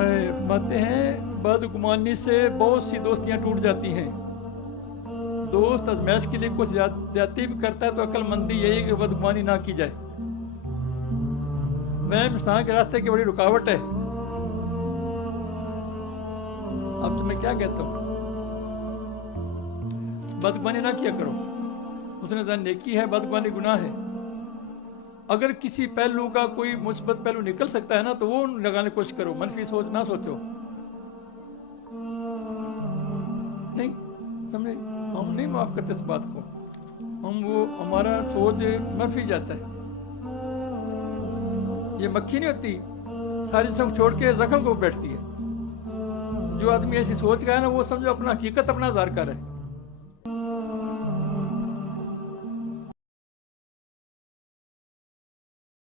فرماتے ہیں بدگمانی سے بہت سی دوستیاں ٹوٹ جاتی ہیں. دوست آزمائش کے لیے کچھ زیادتی بھی کرتا ہے تو عقل مندی یہی کہ بدگمانی نہ کی جائے. میں انسان کے راستے کی بڑی رکاوٹ ہے. اب تو میں کیا کہتا ہوں, بدگمانی نہ کیا کرو. حسن ظن نیکی ہے, بدگمانی گناہ ہے. اگر کسی پہلو کا کوئی مثبت پہلو نکل سکتا ہے نا تو وہ لگانے کی کوشش کرو, منفی سوچ نہ سوچو. نہیں سمجھے, ہم نہیں معاف کرتے اس بات کو, ہمارا سوچ منفی جاتا ہے. یہ مکھی نہیں ہوتی ساری جسم چھوڑ کے زخم کو بیٹھتی ہے. جو آدمی ایسی سوچ کا ہے نا وہ سمجھو اپنا حقیقت اپنا ظاہر کر رہا ہے.